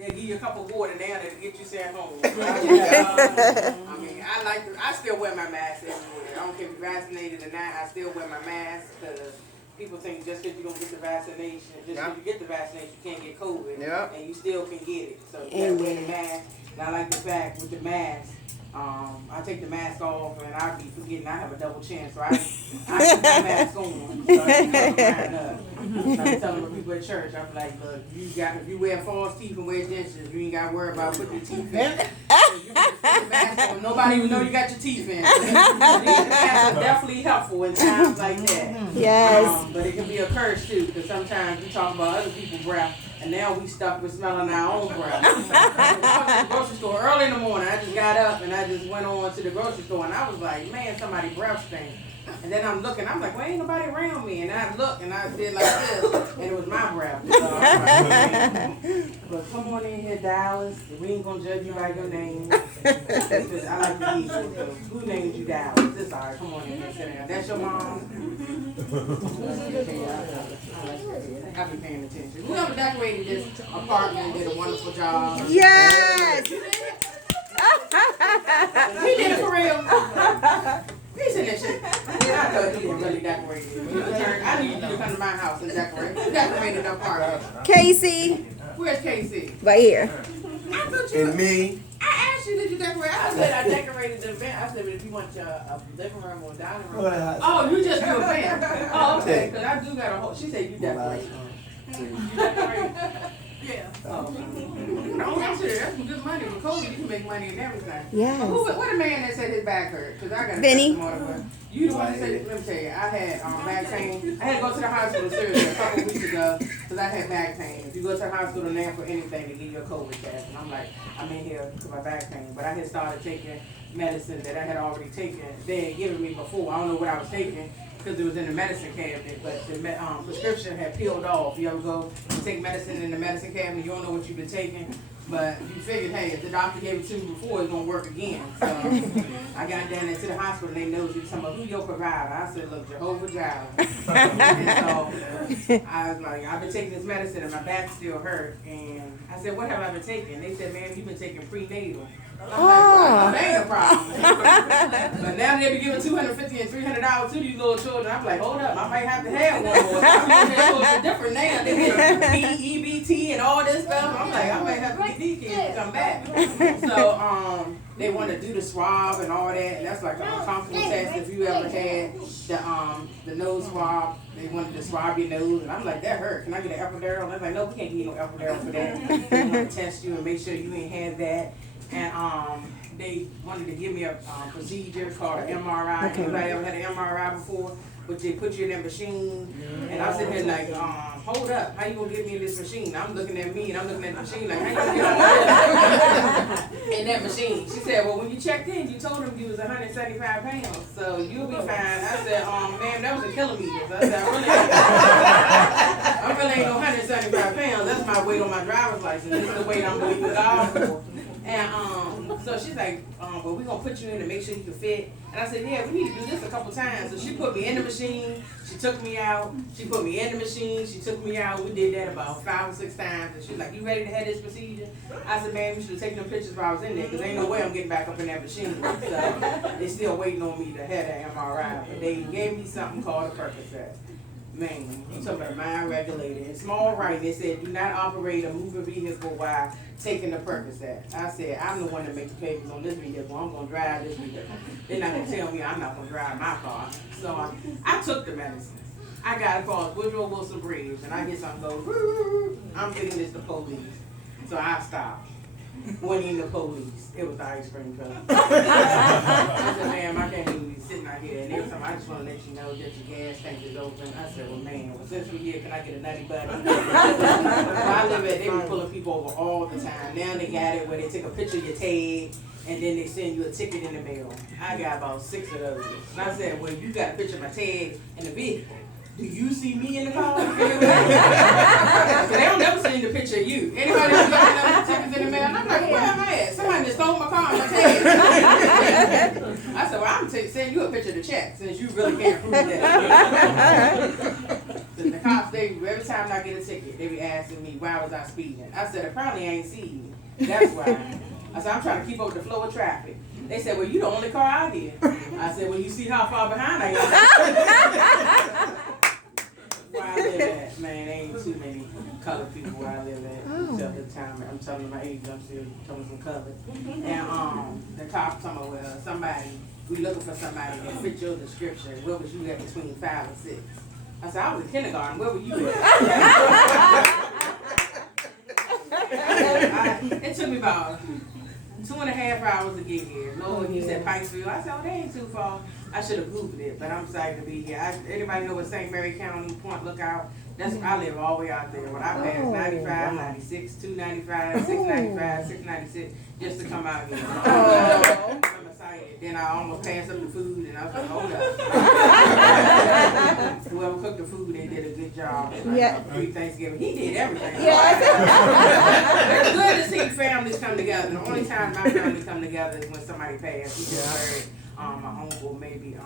they'll give you a cup of water now to get you sent home. I mean, I still wear my mask everywhere. I don't care if you're vaccinated or not, I still wear my mask because people think just because you don't get the vaccination, just because you get the vaccination, you can't get COVID, and you still can get it. So you gotta wear the mask. And I like the fact with the mask, I take the mask off and I be forgetting I have a double chin, so I keep my mask on. So I keep covering up. So I'm telling the people at church, I'm like, look, if you wear false teeth and wear dentures, you ain't got to worry about putting your teeth in. So you can just put the mask on. Nobody even know you got your teeth in. So these masks are definitely helpful in times like that. Yes. But it can be a curse too, because sometimes we talk about other people's breath, and now we stuck with smelling our own breath. I was at the grocery store early in the morning. I just got up and I just went on to the grocery store, and I was like, man, somebody's breath stink. And then I'm looking, I'm like, well, ain't nobody around me. And I looked and I did like this, and it was my breath. So I was like, man. But come on in here, Dallas. We ain't gonna judge you by your name. I like to eat. So who named you Dallas? It's all right. Come on in here, sit down. That's your mom? I be paying attention. Whoever decorated this apartment did a wonderful job. Yes. He did it for real. He said that shit. Yeah, I thought he didn't really decorate it. I need you to come to my house and decorate. You decorated the apartment. Casey. Where's Casey? Right here. I thought you. And me. I asked you, did you decorate? I said I decorated the event. I said, but if you want a living room or dining room. Oh, you just do a event. Oh, okay. Because I do got a whole. She said you decorate. You decorate. Yeah. Oh. No, I'm serious. That's some good money. With COVID, you can make money and everything. Yes. What a man that said his back hurt? Because I got a Benny. testimony. You the one that said, let me tell you, I had back pain. I had to go to the hospital seriously a couple weeks ago because I had back pain. If you go to the hospital now for anything, they give you a COVID test. And I'm like, I'm in here for my back pain. But I had started taking medicine that I had already taken. They had given me before. I don't know what I was taking, because it was in the medicine cabinet, but the prescription had peeled off. You ever go and take medicine in the medicine cabinet, you don't know what you've been taking, but you figured, hey, if the doctor gave it to you before, it's going to work again. So I got down there to the hospital, and they noticed you talking about who your provider. I said, look, Jehovah Jireh. And so I was like, I've been taking this medicine, and my back still hurt. And I said, what have I been taking? They said, man, you've been taking prenatal. I'm like, well, that ain't a problem. But now they be giving $250 and $300 to these little children. I'm like, hold up, I might have to have one more. It's different now. They get EBT and all this stuff. I'm like, I might have to get these kids to come back. So they want to do the swab and all that. And that's like an uncomfortable test. If you ever had the nose swab, they wanted to swab your nose, and I'm like, that hurt. Can I get an epidural? And I'm like, no, we can't give you no epidural for that. They want to test you and make sure you ain't had that. And they wanted to give me a procedure called an MRI. Okay. Anybody ever had an MRI before? But they put you in that machine. And I was sitting there like, hold up, how you gonna get me in this machine? I'm looking at me and I'm looking at the machine like, how you gonna get in that machine? She said, well, when you checked in, you told them you was 175 pounds, so you'll be fine. I said, ma'am, that was a kilometer. So I said, I really ain't no 175 pounds. That's my weight on my driver's license. This is the weight I'm believing God for. And so she's like, well, we're going to put you in to make sure you can fit. And I said, yeah, we need to do this a couple times. So she put me in the machine. She took me out. She put me in the machine. She took me out. We did that about 5 or 6 times. And she's like, you ready to have this procedure? I said, man, you should have taken them pictures while I was in there, because ain't no way I'm getting back up in that machine. So they still waiting on me to have that MRI. But they gave me something called a Percocet. Man, you talking about mind regulated. In small writing, they said, do not operate a moving vehicle while taking the Percocet. I said, I'm the one that makes the papers on this vehicle. I'm going to drive this vehicle. They're not going to tell me I'm not going to drive my car. So I took the medicine. I got across Woodrow Wilson Bridge, and I hear something go, I'm thinking it's the police. So I stopped. Wasn't even the police. It was the ice cream truck. I said, ma'am, I can't even be sitting out here. And every time I just want to let you know that your gas tank is open. I said, well, man, well, since we're here, can I get a nutty buddy? Where I live at, they be pulling people over all the time. Now they got it where they take a picture of your tag, and then they send you a ticket in the mail. I got about 6 of those. And I said, well, you got a picture of my tag in the vehicle. Do you see me in the car? They don't never send the picture of you. Anybody else got the tickets in the mail? And I'm like, where am I at? Somebody just stole my car and my tag. I said, well, I'm sending you a picture of the check, since you really can't prove that. The cops, every time I get a ticket, they be asking me why was I speeding. I said, apparently I ain't seen you. That's why. I said, I'm trying to keep up the flow of traffic. They said, well, you the only car out here. I said, well, you see how far behind I am. Where I live at, man, there ain't too many colored people where I live at. Until the time, I'm telling you my age, I'm still telling some colored. And the cop told me, well, somebody, we looking for somebody that fit your description. Where was you at between 5 and 6? I said, I was in kindergarten. Where were you at? It took me about 2.5 hours to get here. Lord, he said Pikesville. I said, oh, they ain't too far. I should have Googled it, but I'm excited to be here. Anybody know what St. Mary County, Point Lookout? That's I live all the way out there. When I pass 95, 96, 295, 695, 696, just to come out here. I'm excited. Then I almost passed up the food, and I was like, hold up. Whoever cooked the food, they did a good job. Pre-Thanksgiving, he did everything. It's good to see families come together. The only time my family come together is when somebody passed. We just buried my uncle maybe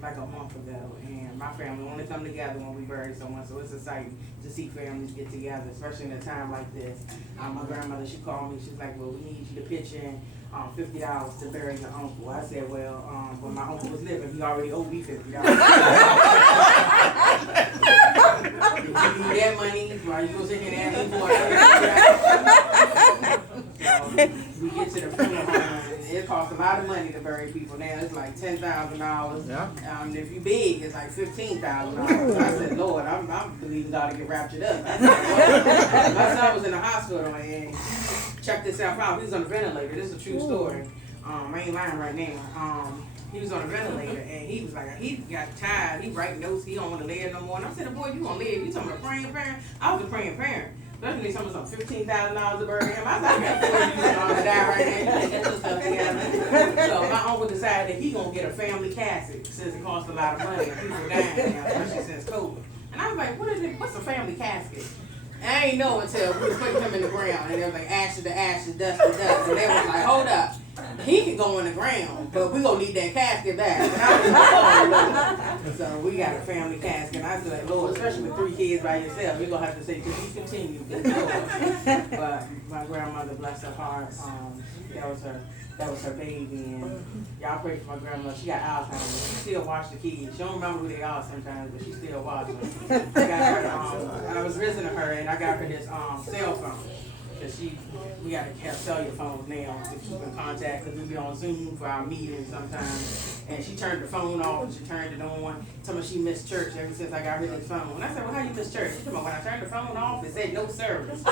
like a month ago, and my family only come together when we bury someone, so it's exciting to see families get together, especially in a time like this. My grandmother, she called me, she's like, well, we need you to pitch in $50 to bury your uncle. I said, well, when my uncle was living, he already owed me $50. If you need that money, why you gonna sit here and ask me for it? So we get to the funeral home, and it costs a lot of money to bury people. Now it's like $10,000. Yeah. If you big, it's like $15,000. I said, Lord, I'm believing God to get raptured up. I said, my son was in the hospital, and check this out. He was on a ventilator. This is a true story. I ain't lying right now. He was on a ventilator, and he was like, he got tired. He write notes. He don't want to live no more. And I said, boy, you gonna live? You talking about a praying parent? I was a praying parent. Especially someone's on $15,000 to bury him. I was like, I got $40 to die right now. You can get your stuff together. So my uncle decided that he gonna get a family casket since it costs a lot of money and people dying now, especially since COVID. And I was like, what is it? What's a family casket? And I ain't know until we was putting him in the ground, and they was like ashes to ashes, dust to dust, and they was like, hold up. He can go in the ground, but we gonna need that casket back. And I was like, so we got a family casket. And I was like, Lord, especially with 3 kids by yourself, you're gonna have to say, could you continue? But my grandmother, bless her heart, that was her baby, and y'all pray for my grandmother. She got Alzheimer's. She still watch the kids. She don't remember who they are sometimes, but she still watches them. I was visiting her, and I got her this cell phone. Cause we got to have cellular phones now to keep in contact, because we be on Zoom for our meetings sometimes. And she turned the phone off, and she turned it on. Told me she missed church ever since I got rid of this phone. And I said, well, how you miss church? She told me, when I turned the phone off, it said no service. So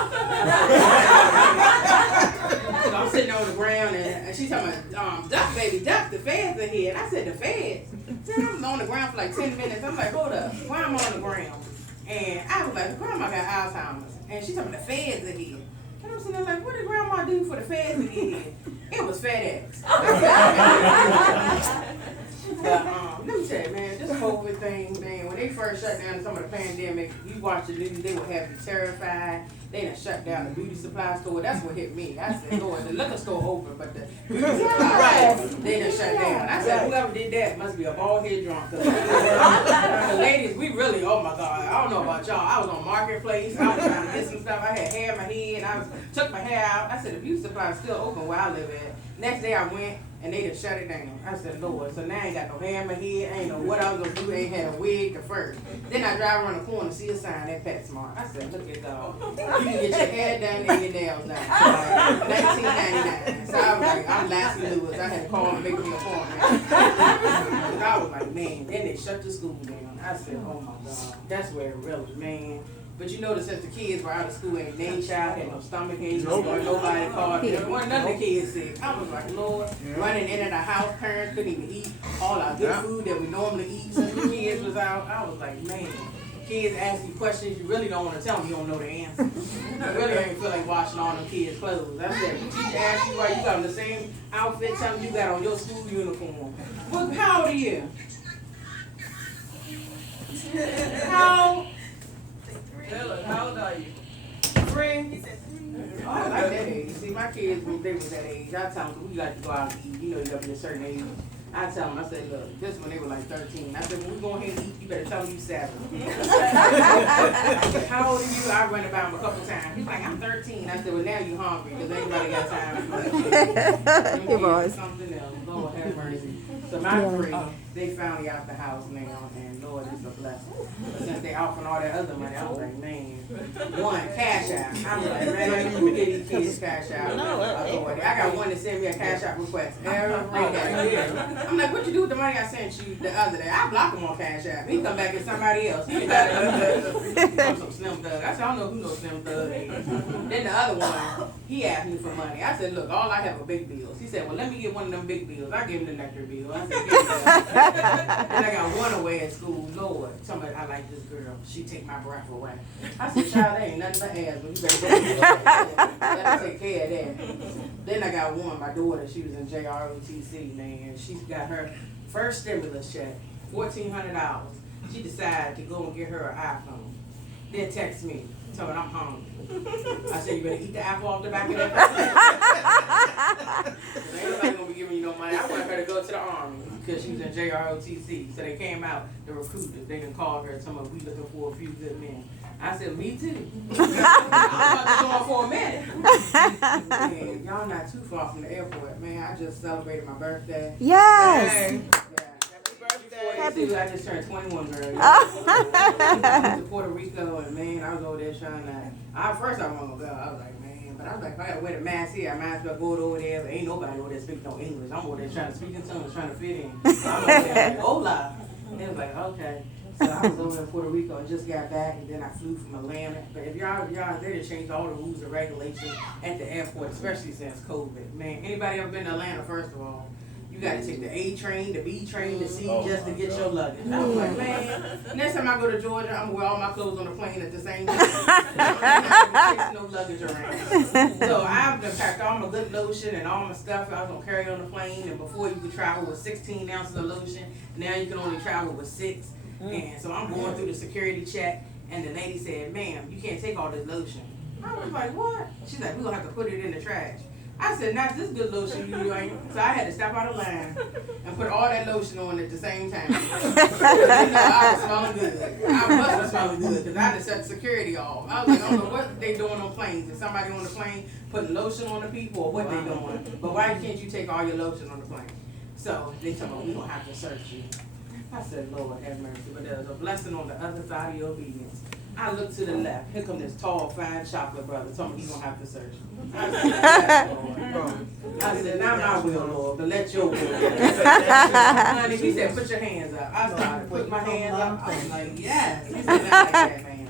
I'm sitting on the ground, and she's talking about, duck, baby, duck, the feds are here. And I said, the feds? Then I was on the ground for like 10 minutes. I'm like, hold up, why am I on the ground? And I was like, grandma got Alzheimer's. And she told me the feds are here. And I'm sitting there like, what did grandma do for the feds to get here? It was FedEx. But let me tell you, man, this COVID thing, man, when they first shut down some of the pandemic, you watch the news, they would have you terrified. They done shut down the beauty supply store. That's what hit me. I said, Lord, the liquor store open, but the beauty supply, they done shut down. I said, whoever did that must be a bald head drunk. The ladies, we really, oh my God, I don't know about y'all. I was on Marketplace. I was trying to get some stuff. I had hair in my head. Took my hair out. I said, the beauty supply is still open where I live at. Next day I went, and they just shut it down. I said, Lord, so now I ain't got no hair in my head. I ain't know what I was going to do. I ain't had a wig at first. Then I drive around the corner and see a sign at PetSmart. I said, look at God. You can get your hair done and your nails done. $19.99. So I was like, I'm Lassie Lewis. I had to call and make me an appointment. I was like, man. Then they shut the school down. I said, oh my God. That's where it really, man. But you notice since the kids were out of school, ain't name child had no stomach aches, or nobody called them. Wasn't none of the kids sick. I was like, Lord, running in and out, parents couldn't even eat all our good food that we normally eat since the kids was out. I was like, man, kids ask you questions you really don't want to tell them, you don't know the answer. You really ain't feel like washing all them kids' clothes. I said, the teacher asked you why you got on the same outfit, tell them you got on your school uniform. Well, how old are you? How old are you? 3? Oh, I like that age. See, my kids, when they was that age, I tell them we got to go out and eat. You know, you got to be a certain age. I tell them, I said, look, this when they were like 13. I said, when we go ahead and eat, you better tell them you 7. How old are you? I run about him a couple times. He's like, I'm 13. I said, well, now you hungry because ain't got time for that. Something else. Lord have mercy. So my 3, they finally out the house now, and Lord, it's a blessing. But since they offering all that other money, I was like, man, 1, cash out. I'm like, man, let me get these kids cash out. I got one that sent me a cash out request every day. I'm like, what you do with the money I sent you the other day? I blocked him on cash out. He come back as somebody else. He got some Slim Thug. I said, I don't know who knows Slim Thug is. Then the other one, he asked me for money. I said, look, all I have are big bills. He said, well, let me get one of them big bills. I gave him the nectar bill. I said, give me that. And I got one away at school. Lord, somebody, I like this girl. She take my breath away. I said, child, that ain't nothing but ass, but you better go let her take care of that. Then I got one, my daughter, she was in JROTC, man. She got her first stimulus check, $1,400. She decided to go and get her an iPhone. Then text me, tell me I'm hungry. I said, you better eat the apple off the back of that phone. Ain't nobody gonna be giving you no money. I wanted her to go to the Army because she was in JROTC. So they came out, the recruiters, they done called her and told her, we looking for a few good men. I said, me too. I'm about to go on for a minute. Man, y'all not too far from the airport, man. I just celebrated my birthday. Yes. Hey. Happy. I just turned 21, girl. I went to Puerto Rico, and man, I was over there trying to. First I wasn't gonna go. I was like, man, but I was like, if I gotta wear the mask here, I might as well go over there. But ain't nobody over there speaking no English. I'm over there trying to speak in tongues, trying to fit in. I'm over there like, hola. And they was like, okay. So I was over in Puerto Rico and just got back, and then I flew from Atlanta. But if y'all, they done changed all the rules and regulations at the airport, especially since COVID. Man, anybody ever been to Atlanta? First of all. You gotta take the A train, the B train, the C just to get your luggage. I was like, man, next time I go to Georgia, I'm gonna wear all my clothes on the plane at the same time. I'm not gonna take no luggage around. So I've packed all my good lotion and all my stuff I was gonna carry on the plane. And before you could travel with 16 ounces of lotion, now you can only travel with 6. And so I'm going through the security check, and the lady said, ma'am, you can't take all this lotion. I was like, what? She's like, we're gonna have to put it in the trash. I said, not this good lotion you ain't. So I had to step out of line and put all that lotion on at the same time. I was smelling good. I must have smelling good because I had to set security off. I was like, I don't know what they doing on planes. Is somebody on the plane putting lotion on the people or what they doing? But why can't you take all your lotion on the plane? So they told me, we're going to have to search you. I said, Lord have mercy. But there's a blessing on the other side of your obedience. I looked to the left. Here come this tall, fine chocolate brother. Told me he's going to have to search me. I said, yes, Lord. I said, not my will, Lord, but let your will. Honey, he said, put your hands up. I started putting my hands up. I was like, yes. He said, not like that, man.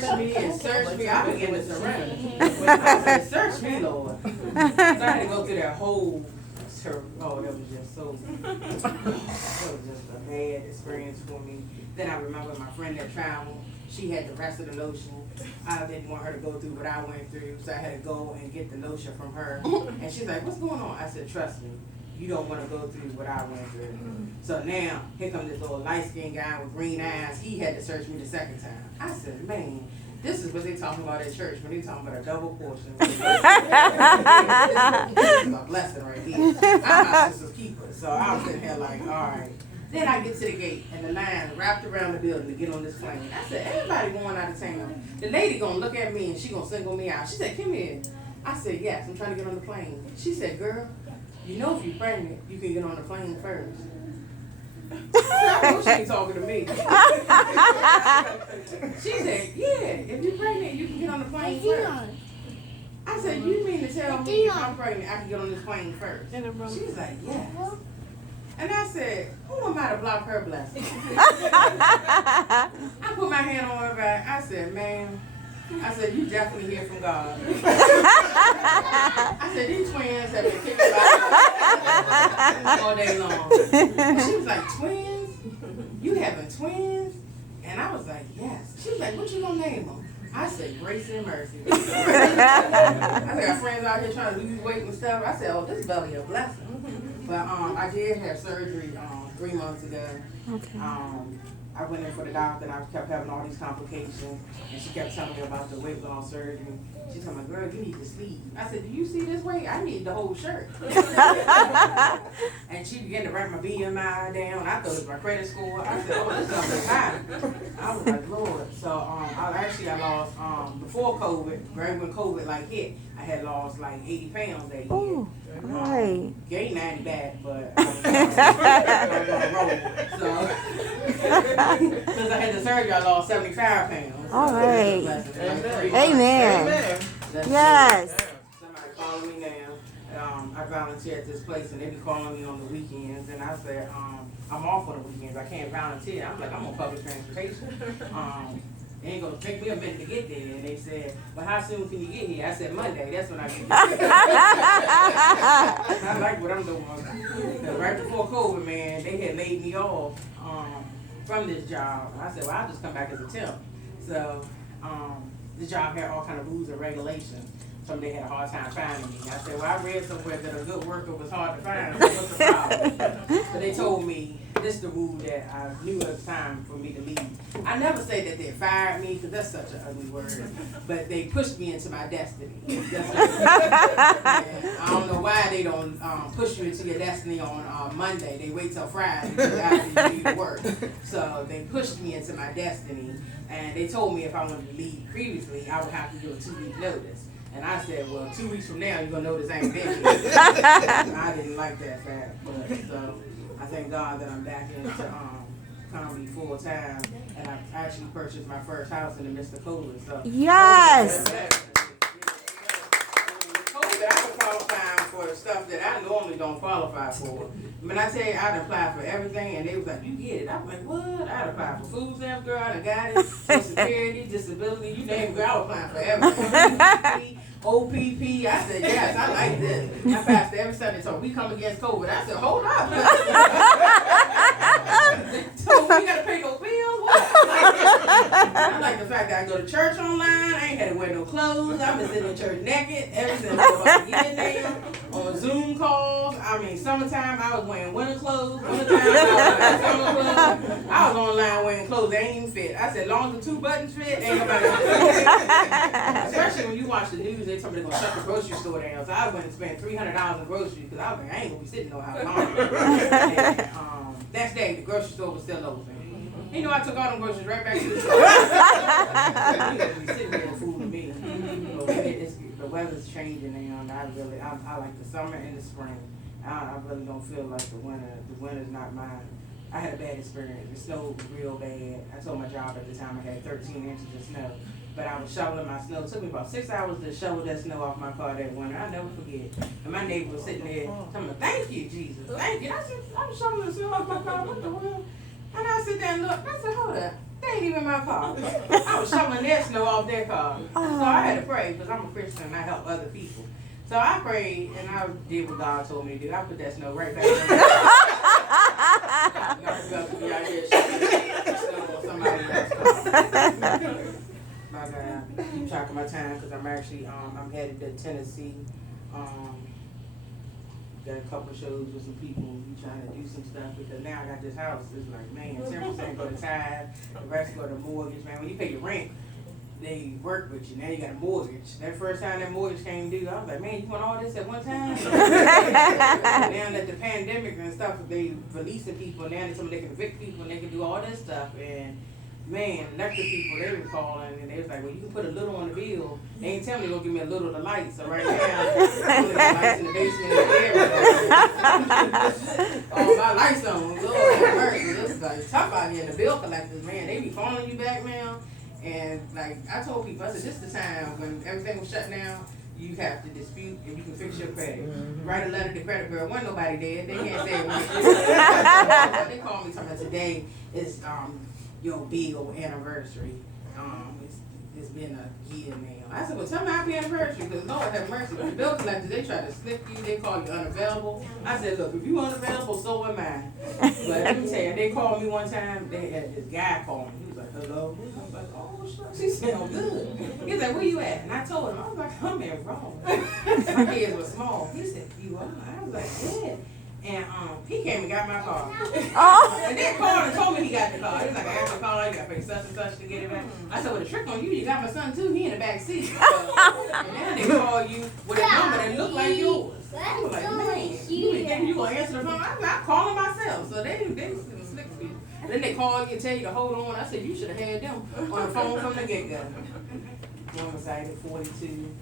Search me and search me. I began to surrender. I said, search me, Lord. So I had to go through that whole oh, that was just so, that was just a bad experience for me. Then I remember my friend that traveled, she had the rest of the lotion. I didn't want her to go through what I went through, so I had to go and get the lotion from her. And she's like, what's going on? I said, trust me, you don't want to go through what I went through. So now, here comes this little light-skinned guy with green eyes. He had to search me the second time. I said, man, this is what they talking about at church when they talking about a double portion. This is a blessing right here. I'm my sister's keeper, so I was sitting here like, all right. Then I get to the gate, and the line wrapped around the building to get on this plane. I said, everybody going out of town. The lady gonna look at me, and she gonna single me out. She said, come here. I said, yes, I'm trying to get on the plane. She said, girl, you know if you're pregnant, you can get on the plane first. I know she ain't talking to me. She said, yeah, if you're pregnant, you can get on the plane first. I said, you mean to tell me if I'm pregnant, I can get on this plane first? She was like, yes. And I said, who am I to block her blessing? I put my hand on her back. I said, ma'am, I said, you definitely hear from God. I said, these twins have been kicking about all day long. And she was like, twins? You having twins? And I was like, yes. She was like, what you gonna name them? I said, grace and mercy. I said, I got friends out here trying to lose weight and stuff. I said, oh, this belly a blessing. But I did have surgery 3 months ago. Okay. I went in for the doctor and I kept having all these complications. And she kept telling me about the weight loss surgery. She told me, girl, you need to sleep. I said, do you see this weight? I need the whole shirt. And she began to write my BMI down. I thought it was my credit score. I said, oh, this is high. I was like, Lord. So I lost, before COVID, right when COVID like hit, I had lost like 80 pounds that year. Ooh, right. Gained 90 back, but I was on a roll. So, since I had the surgery, I lost 75 pounds. All right. Amen. Yes. Somebody calling me now. I volunteer at this place, and they be calling me on the weekends, and I said, I'm off on the weekends. I can't volunteer. I'm like, I'm on public transportation. It ain't gonna take me a minute to get there. And they said, well, how soon can you get here? I said, Monday. That's when I get here. I like what I'm doing. Right before COVID, man, they had laid me off from this job. I said, well, I'll just come back as a temp. So the job had all kind of rules and regulations. Some they had a hard time finding me. I said, well, I read somewhere that a good worker was hard to find. So what's the problem? But they told me this is the rule that I knew it was time for me to leave. I never say that they fired me because that's such an ugly word, but they pushed me into my destiny. That's what I don't know why they don't push you into your destiny on Monday. They wait till Friday after you leave to work. So they pushed me into my destiny, and they told me if I wanted to leave previously, I would have to give a 2-week notice. And I said, well, 2 weeks from now, you're going to know this ain't been. I didn't like that fact. But so I thank God that I'm back into comedy full time. And I actually purchased my first house in the midst of COVID. So Yes. COVID, I was qualifying for the stuff that I normally don't qualify for. When I tell you I'd apply for everything, and they was like, you get it. I was like, what? I'd apply for food stamps, girl. I done got it. Social Security, disability, you name it, girl. I was applying for everything. OPP. I said, yes, I like this. I passed every Sunday, so we come against COVID. I said, hold up. So we got to pay no bills? What? I like the fact that I go to church online. I ain't had to wear no clothes. I've been sitting in church naked ever since I was get in there on Zoom calls. I mean, summertime, I was wearing winter clothes. Wintertime, I was wearing summer clothes. I was online wearing clothes that ain't even fit. I said, long as the 2 buttons fit, ain't nobody else fit. Especially when you watch the news, they told me they're going to shut the grocery store down. So I went and spent $300 in groceries because I was like, I ain't going to be sitting no house long. Next day, the grocery store was still open. You know, I took all them groceries right back to the store. You don't be sitting there fooling me. The weather's changing now, and I like the summer and the spring. I really don't feel like the winter. The winter's not mine. I had a bad experience. It snowed real bad. I told my job at the time I had 13 inches of snow. But I was shoveling my snow. It took me about 6 hours to shovel that snow off my car that winter. I'll never forget. And my neighbor was sitting there telling me, thank you, Jesus. Thank you. I said, I'm shoveling the snow off my car. What the world? And I sit there and look. I said, hold up. That ain't even my car. I was shoveling their snow off their car. So I had to pray because I'm a Christian and I help other people. So I prayed and I did what God told me to do. I put that snow right back in the car. Be out here shoveling snow on somebody else's car. I gotta keep track of my time because I'm actually I'm headed to Tennessee. Got a couple of shows with some people. We trying to do some stuff because now I got this house. It's like, man, 10% go to tithe, the rest go to mortgage. Man, when you pay your rent, they work with you. Now you got a mortgage. That first time that mortgage came due, I was like, man, you want all this at one time? Now that the pandemic and stuff, they releasing people. Now they can evict people and they can do all this stuff. And man, electric people, they were calling and they was like, well, you can put a little on the bill. They ain't telling me they're going to give me a little of the light. So right now, I'm putting the lights in the basement and the all my lights on. Lord have mercy. It's like tough out here. The bill collectors, man, they be calling you back now. And like I told people, I said, this is the time when everything was shut down. You have to dispute if you can fix your credit. Write a letter to credit bureau. Wasn't nobody dead. They can't say it. They called me something today. It's your bill anniversary. It's been a year now. I said, well, tell me happy anniversary, because Lord have mercy. But the bill collectors, they try to slip you. They call you unavailable. I said, look, if you unavailable, so am I. But let me tell you, they called me one time. They had this guy call me. He was like, hello. I was like, oh, shucks, she sound good. He was like, where you at? And I told him, I was like, I'm in Rome. My kids were small. He said, you are? I was like, yeah. And he came and got my car. Oh. And then called and told me he got the car. He was like, I got the car, you got to pay such and such to get it back. I said, well, the trick on you, you got my son too, he in the back seat. And then they call you with a number that look like yours. I was like, man, you gonna answer the phone? I'm not calling myself. So they slick for you. Then they call you and tell you to hold on. I said, you should have had them on the phone from the get-go. One was like 42.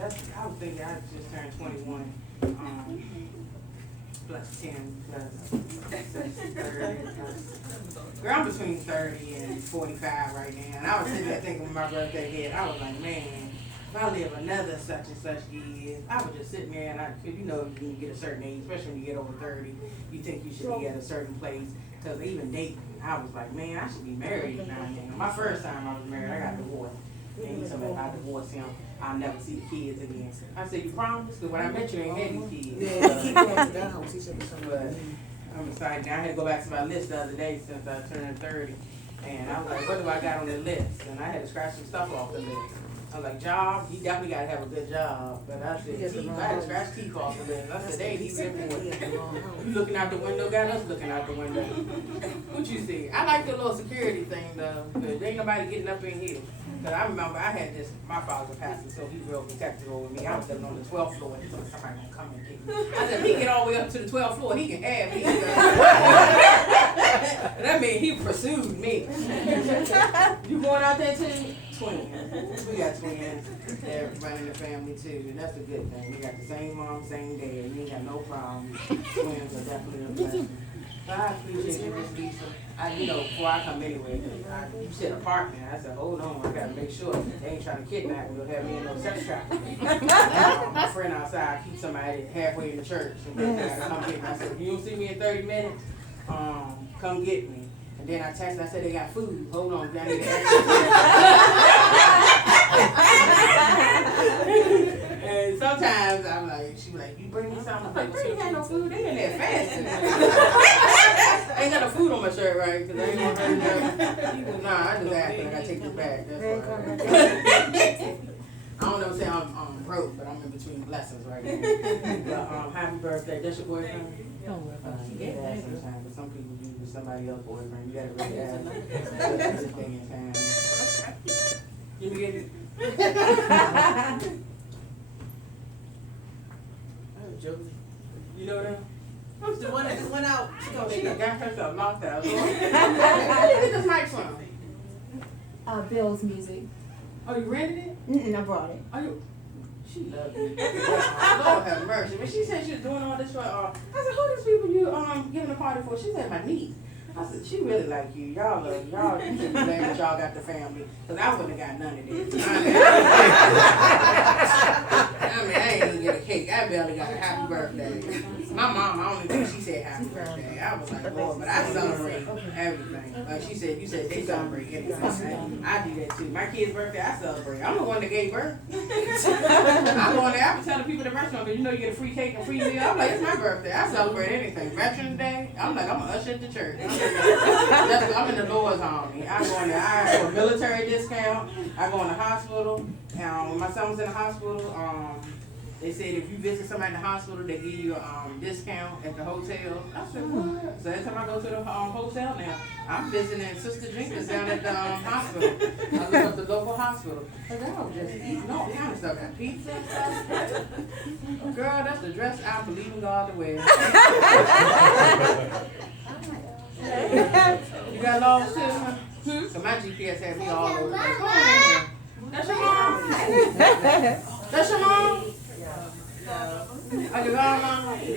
I was thinking I just turned 21. Plus 10 plus 30 plus. Girl, I'm between 30 and 45 right now. And I was sitting there thinking when my birthday hit, I was like, man, if I live another such and such years, I was just sitting there and cause you know when you get a certain age, especially when you get over 30, you think you should be at a certain place. Cause even dating, I was like, man, I should be married now and then. My first time I was married, I got divorced. And he told me if I divorce him, I'll never see the kids again. I said, you promise? Because when I met you, I ain't had these kids. But I'm excited. Now I had to go back to my list the other day since I turned 30. And I was like, what do I got on the list? And I had to scratch some stuff off the list. I was like, job, he definitely got to have a good job. But I said, teeth, I had to scratch teeth off the list. I said, they ain't even you looking out the window, got us looking out the window. What you see? I like the little security thing though, because there ain't nobody getting up in here. Because I remember I had this, my father was a pastor, so he real protective over me. I was living on the 12th floor, and he told me somebody gonna come and get me. I said, if he get all the way up to the 12th floor, he can have me. That means he pursued me. You going out there too? Twins. We got twins. They're running the family too, and that's a good thing. We got the same mom, same dad. We ain't got no problem. Twins are definitely a blessing. So I appreciate you, Miss Lisa. Before I come anyway, you said apartment. I said, hold on, I gotta make sure they ain't trying to kidnap me or have me in no sex trafficking. My friend outside keeps somebody halfway in the church and they gotta come get me. I said, if you don't see me in 30 minutes, come get me. And then I texted, I said, they got food. Hold on, I need to And sometimes I'm like, she be like, you bring me something? I'm like, they ain't got no food. They in there fasting. I ain't got no food on my shirt, right? Because I ain't gonna hurt them. Nah, I just asked them. I gotta take this back. That's why. I don't know, say I'm broke, but I'm in between blessings right now. But happy birthday. That's your boyfriend? You get that sometimes, but some people do with somebody else's boyfriend. You gotta really ask. That's the thing in town. You get it? You know them? Who's the one that just went out? She got herself knocked out. Where you get this mic from? Bill's music. Oh, you rented it? I brought it. Oh, she loved me. Lord have mercy. When she said she was doing all this for, I said, who these people you giving a party for? She said, my niece. I said, she really like you. Y'all you should be glad that y'all got the family. Because I wouldn't have got none of this. I ain't even get a cake. I barely got a happy birthday. My mom, I don't even think she said happy birthday. I was like, Lord, but I celebrate everything. Like she said, you said they celebrate everything. I do that too. My kid's birthday, I celebrate. I'm the one that gave birth. I'm going there, I be telling people at the restaurant, because you know you get a free cake and free meal. I'm like, it's my birthday. I celebrate anything. Veterans Day, I'm like, I'm going to usher at the church. I'm in the Lord's Army. I go in there, I have for a military discount. I go in the hospital. When my son was in the hospital, they said if you visit somebody in the hospital, they give you a discount at the hotel. I said, what? So every time I go to the hotel now, I'm visiting Sister Jenkins down at the hospital. I look up the local hospital. I said, I was just eating all kind of stuff. Got pizza and stuff. Girl, that's the dress I believe in God to wear. You got lost too? So my GPS had me all over the place. Come on in here. That's your mom? That's your mom? Oh, your mom? You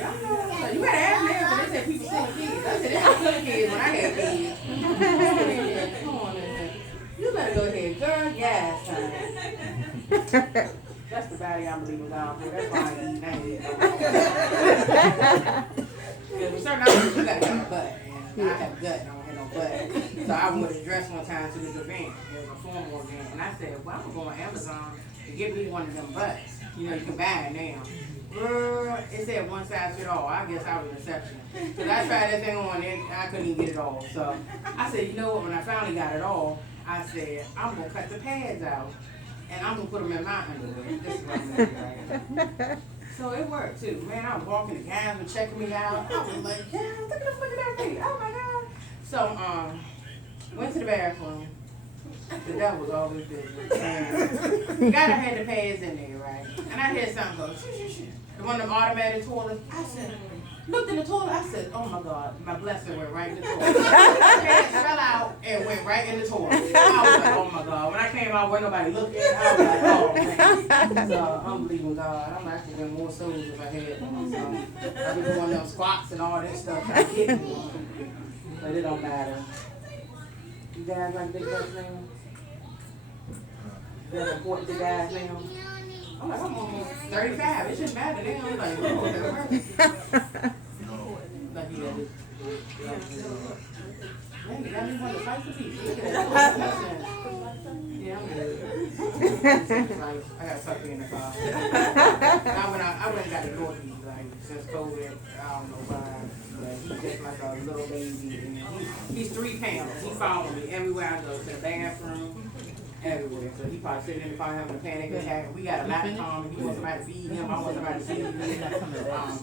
better ask them, but they said people stealing kids. I said, they were stealing kids when I had kids. Come on in here. You better go ahead, girl. Yes, honey. That's the body I believe in God for. That's why I eat. I ain't eating no more. Because with certain items, you gotta have a butt. And I have a gut, and I don't have no butt. So I wore a dress one time to this event. It was a formal event. And I said, well, I'm going to go on Amazon to get me one of them butts. You know, you can buy it now. Girl, it said one size fit all. I guess I was an exception. Because I tried that thing on and I couldn't even get it all. So I said, you know what, when I finally got it all, I said, I'm going to cut the pads out. And I'm going to put them in my underwear. This is what I'm going to do right. So it worked too. Man, I was walking, the guys were checking me out. I was like, yeah, look at that thing. Oh my God. So, went to the bathroom. The devil was always busy. And gotta have the pads in there, right? And I heard something go, shoo, shoo, shoo. The one of them automatic toilets. I said, looked in the toilet. I said, oh my God, my blessing went right in the toilet. The pads fell out and went right in the toilet. I was like, oh my God. When I came out, wasn't nobody looking. I was like, oh man. So I'm believing God. I'm actually getting more souls if I had one. So I've been doing them squats and all that stuff trying to get me. But it don't matter. You guys like big bucks now? That's important to guys now. I'm like, I'm almost 35. It shouldn't matter now. I'm like, oh, okay. Like, yeah, man, you got me one to fight for peace. Yeah, I'm good. Like, I got something in the car. I went and got a dorky, like, since COVID. I don't know why. But he's just like a little baby. And he's 3 pounds. He follows me everywhere I go, to the bathroom, everywhere. So he probably sitting in the car having a panic attack. We got a lot of time. He wants somebody to feed him. I want somebody to feed him.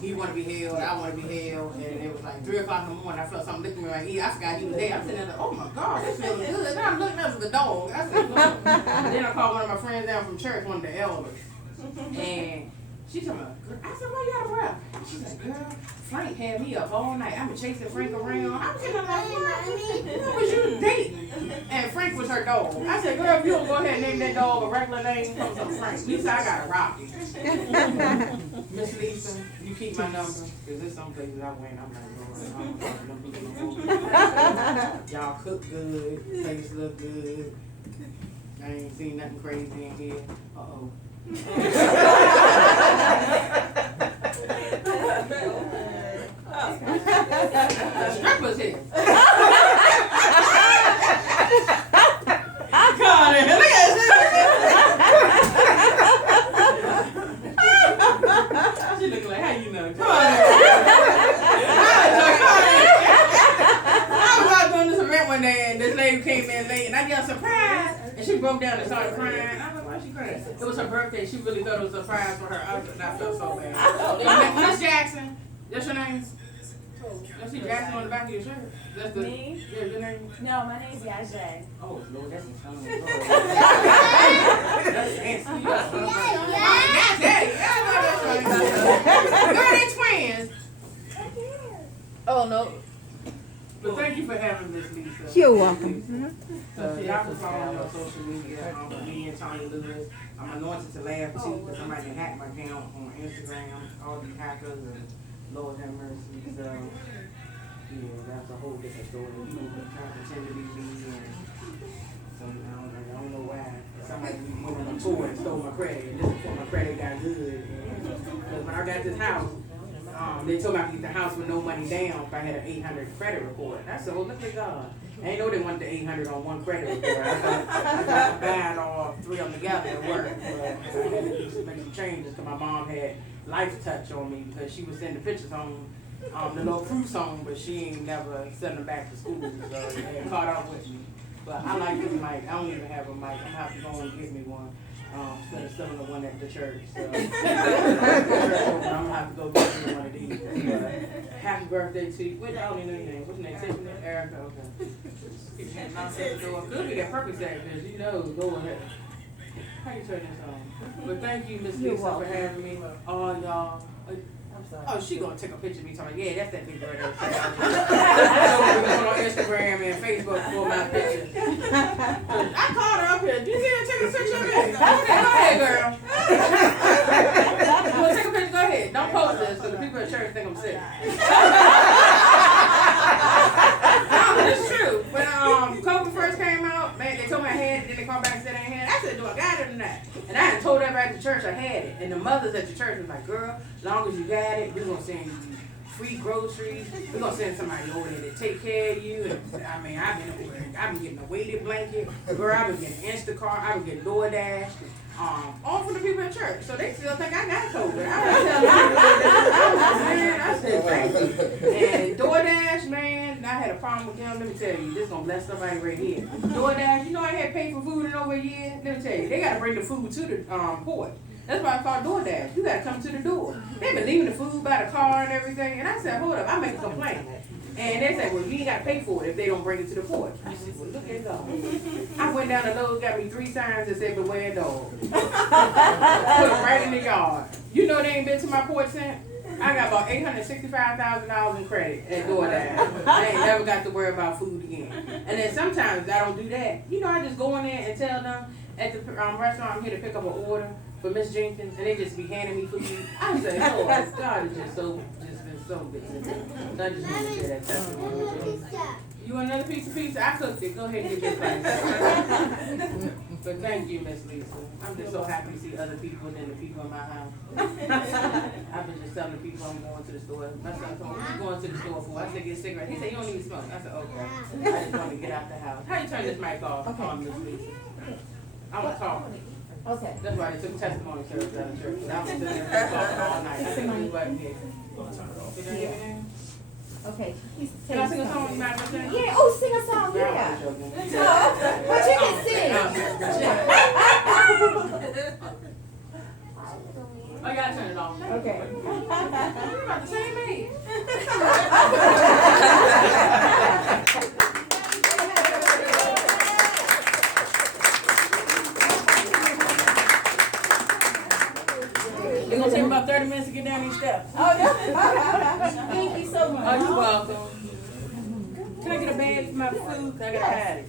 He want to be held. I want to be held. And it was like 3 o'clock in the morning. I felt something licking me right here. I forgot he was there. I'm sitting there like, oh my God, this feels good. And I'm looking up at the dog. I said, look. Then I called one of my friends down from church, one of the elders. And she told me, I said, why you out of breath? She said, girl, Frank had me up all night. I've been chasing Frank around. I'm sitting there like, what was you dating? And Frank was her dog. I said, girl, if you don't go ahead and name that dog a regular name, comes up Frank. Lisa, I got a Rocky. Miss Lisa, you keep my number. Because there's some places I went, I'm like, Lord, I'm talking to them people no more. Y'all cook good. Places look good. I ain't seen nothing crazy in here. Uh-oh. The strippers here. God, look at this. She look like, how you know? Come on. I was out doing this event one day and this lady came in late and I yelled surprise and she broke down and started crying. I was like, why is she crying? It was her birthday. She really thought it was a surprise for her. I felt so bad. Miss Jackson, that's your name? I see Jackson on the back of your shirt. That's the Me? Yeah, your name. No, my name's Yajay. Oh Lord, that's a song. That's fancy. Yeah. Girl, they twins. Oh, no. But thank you for having Miss Lisa. You're welcome. Y'all can follow me on social media. Me and Tanya Lewis. I'm anointed to laugh too because somebody hacked my account on Instagram. All these hackers and Lord have mercy. So yeah, that's a whole different story. You know, trying to pretend to be me and so I don't know why. Somebody went on a tour and stole my credit. And just before my credit got good. Because when I got this house, they told me I could get the house with no money down if I had an 800 credit report. I said, well, look at God. I ain't know they wanted the 800 on one credit report. I thought buying all 3 of them together at work. But I had to make some changes because my mom had Life Touch on me because she was sending pictures on the little fruits home, but she ain't never sent them back to school. So it caught up with me. But I like this mic. I don't even have a mic. I'm going to have to go and get me one. Instead of selling the one at the church. So I'm going to have to go get me one of these. Happy birthday to you. Wait, I don't even know your name. What's your name? Tiffany? Erica? Okay. Could be that purpose actor. You know, go ahead. How you turn this on? But thank you, Miss Lisa, for having me. All y'all. Oh, she gonna take a picture of me talking, yeah, that's that picture right there. Going on Instagram and Facebook for my picture. I called her up here. Did you see her take a picture of me? Go ahead, girl. You wanna take a picture? Go ahead. Don't post this because the people at church think I'm sick. No, it's true. When COVID first came out, man, they told me I had it, then they called back and said I ain't had it. I said, do I got it or not? And I had told everybody at the church I had it. And the mothers at the church was like, girl, as long as you got it, we're going to send you free groceries. We're going to send somebody over there to take care of you. And, I mean, I've been getting a weighted blanket. Girl, I've been getting Instacart. I've been getting DoorDash. All for the people in church. So they still think I got COVID. I said, thank you. And DoorDash, man, I had a problem with them. Let me tell you, this is going to bless somebody right here. DoorDash, you know I had paid for food in over a year? Let me tell you, they got to bring the food to the port. That's why I called DoorDash. You gotta come to the door. They been leaving the food by the car and everything. And I said, hold up, I make a complaint. And they said, well, you ain't gotta pay for it if they don't bring it to the porch. I said, well, look at dog. I went down to Lowe's, got me 3 signs that said, beware dog. Put them right in the yard. You know they ain't been to my porch since? I got about $865,000 in credit at DoorDash. I ain't never got to worry about food again. And then sometimes I don't do that. You know, I just go in there and tell them at the restaurant I'm here to pick up an order for Miss Jenkins, and they just be handing me food. I say, oh, God is just been so good to me. So I just want to share that testimony. You want another piece of pizza? I cooked it. Go ahead and get your thing. But thank you, Miss Lisa. I'm just so happy to see other people than the people in my house. I've been just telling the people I'm going to the store. My son told me, what you going to the store for? I said, get cigarettes. He said, you don't need to smoke. I said, okay. I just want to get out the house. How you turn this mic off? Okay. On Miss Lisa. I'm a talker. Okay. That's why they took testimony service out of church. I was sitting there talking all night. I think we wasn't here. Did I give it in? Okay. Can I sing a song? Yeah. Yeah. Oh, sing a song. Yeah. But you can sing. Oh, you gotta turn it off. Okay. You're about the same age. It's gonna take about 30 minutes to get down these steps. Oh, no. Thank you so much. Oh, you're welcome. Can I get a bag for my food? 'Cause I gotta hide it.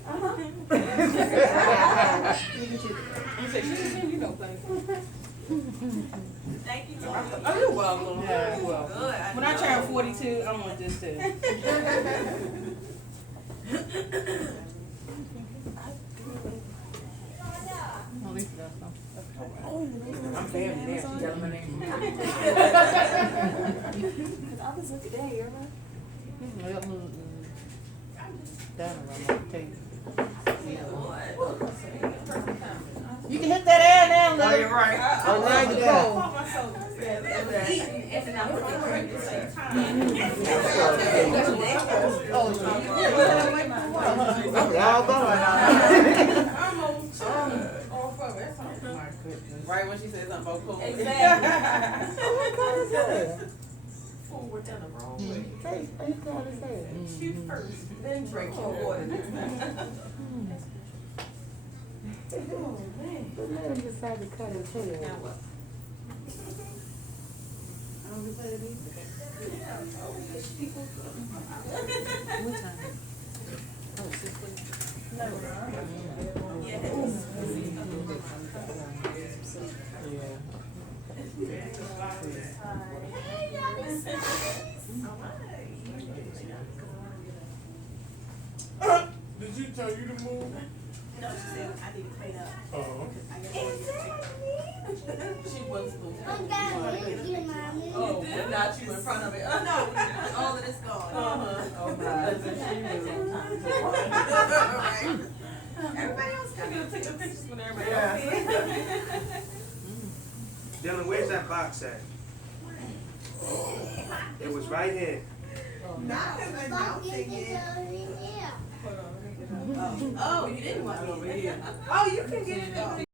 You said, you know things. Thank you. Oh, you're welcome. Yeah, you're welcome. When I turn 42, I want this too. I'm family there. She yelling my name. I was looking at you, remember? You can hit that air now, Oh, you're right. All right, to go. Right when she said something about cool. Exactly. Forward down the wrong way. Shoot first, then drink your water. Let him decide to cut his hair. Now what? What time? Oh, 6 weeks. No. Yes. Did you tell you to move? No, she said I need to clean up. Oh, okay. She was supposed to. I'm down with you, Mommy. Oh, not you in front of it. Oh, no, all of this gone. Oh, my. Right. Everybody else got to take the pictures when everybody else is. Dylan, where's that box at? It was right here. Stop getting it over here. Oh, you didn't want me over here. Oh, you can get it.